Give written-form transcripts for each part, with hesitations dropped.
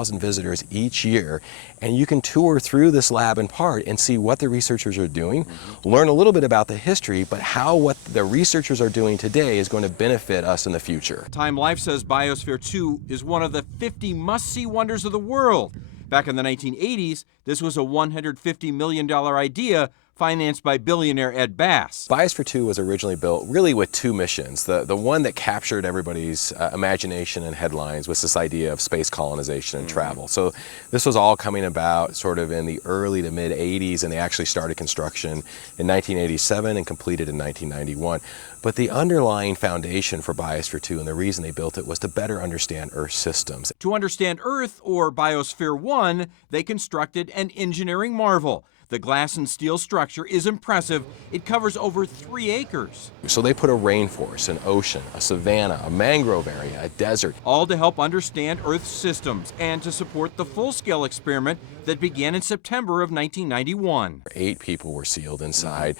2,000 visitors each year, and you can tour through this lab in part and see what the researchers are doing, learn a little bit about the history, but how what the researchers are doing today is going to benefit us in the future. Time Life says Biosphere 2 is one of the 50 must-see wonders of the world. Back in the 1980s, this was a $150 million idea financed by billionaire Ed Bass. Biosphere 2 was originally built really with two missions. The one that captured everybody's imagination and headlines was this idea of space colonization and travel. So this was all coming about sort of in the early to mid 80s, and they actually started construction in 1987 and completed in 1991. But the underlying foundation for Biosphere 2 and the reason they built it was to better understand Earth systems. To understand Earth, or Biosphere 1, they constructed an engineering marvel. The glass and steel structure is impressive. It covers over 3 acres. So they put a rainforest, an ocean, a savanna, a mangrove area, a desert. All to help understand Earth's systems and to support the full-scale experiment that began in September of 1991. 8 people were sealed inside.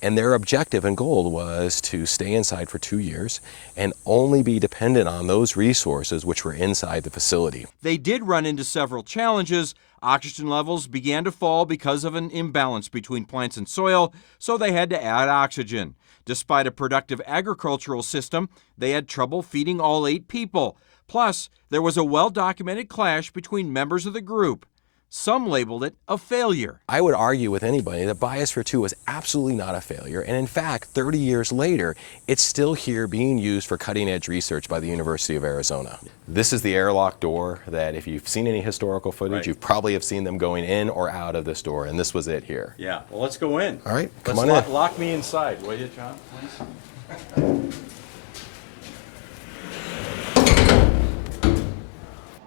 And their objective and goal was to stay inside for 2 years and only be dependent on those resources which were inside the facility. They did run into several challenges. Oxygen levels began to fall because of an imbalance between plants and soil, so they had to add oxygen. Despite a productive agricultural system, they had trouble feeding all 8 people. Plus, there was a well-documented clash between members of the group. Some labeled it a failure. I would argue with anybody that Biosphere 2 was absolutely not a failure, and in fact, 30 years later, it's still here being used for cutting-edge research by the University of Arizona. This is the airlock door that, if you've seen any historical footage, you probably have seen them going in or out of this door, and this was it here. Yeah, well, let's go in. All right, come on in. Lock me inside, will you, John, please?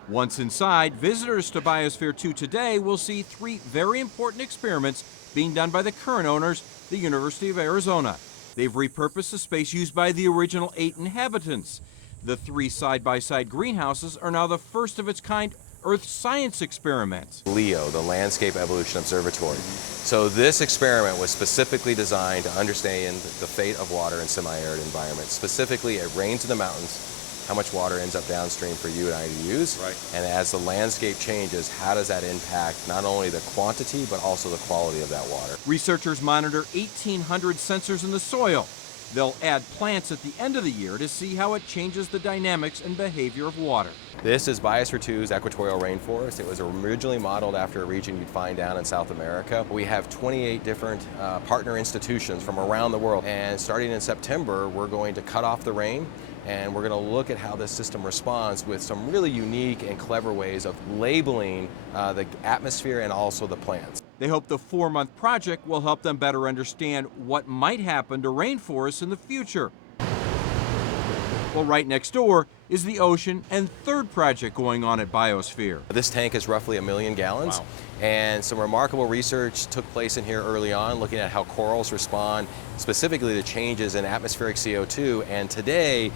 Once inside, visitors to Biosphere 2 today will see 3 very important experiments being done by the current owners, the University of Arizona. They've repurposed the space used by the original 8 inhabitants. The 3 side-by-side greenhouses are now the first of its kind Earth science experiments. LEO, the Landscape Evolution Observatory. So this experiment was specifically designed to understand the fate of water in semi-arid environments. Specifically, it rains in the mountains, how much water ends up downstream for you and I to use. Right. And as the landscape changes, how does that impact not only the quantity, but also the quality of that water? Researchers monitor 1,800 sensors in the soil. They'll add plants at the end of the year to see how it changes the dynamics and behavior of water. This is Biosphere 2's equatorial rainforest. It was originally modeled after a region you'd find down in South America. We have 28 different partner institutions from around the world. And starting in September, we're going to cut off the rain, and we're going to look at how this system responds with some really unique and clever ways of labeling the atmosphere and also the plants. They hope the 4-month project will help them better understand what might happen to rainforests in the future. Well, right next door is the ocean and 3rd project going on at Biosphere. This tank is roughly 1 million gallons. Wow. And some remarkable research took place in here early on, looking at how corals respond, specifically to changes in atmospheric CO2. And today,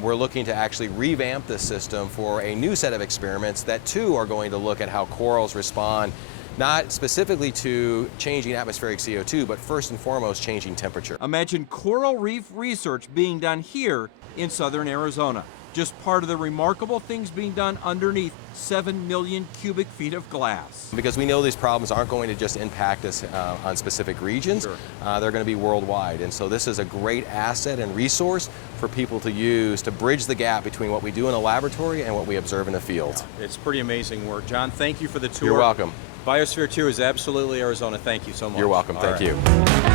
we're looking to actually revamp this system for a new set of experiments that too are going to look at how corals respond, not specifically to changing atmospheric CO2, but first and foremost changing temperature. Imagine coral reef research being done here in southern Arizona. Just part of the remarkable things being done underneath 7 million cubic feet of glass. Because we know these problems aren't going to just impact us on specific regions, they're going to be worldwide. And so this is a great asset and resource for people to use to bridge the gap between what we do in a laboratory and what we observe in the field. Yeah, it's pretty amazing work. John, thank you for the tour. You're welcome. Biosphere 2 is absolutely Arizona. Thank you so much. You're welcome. Thank you.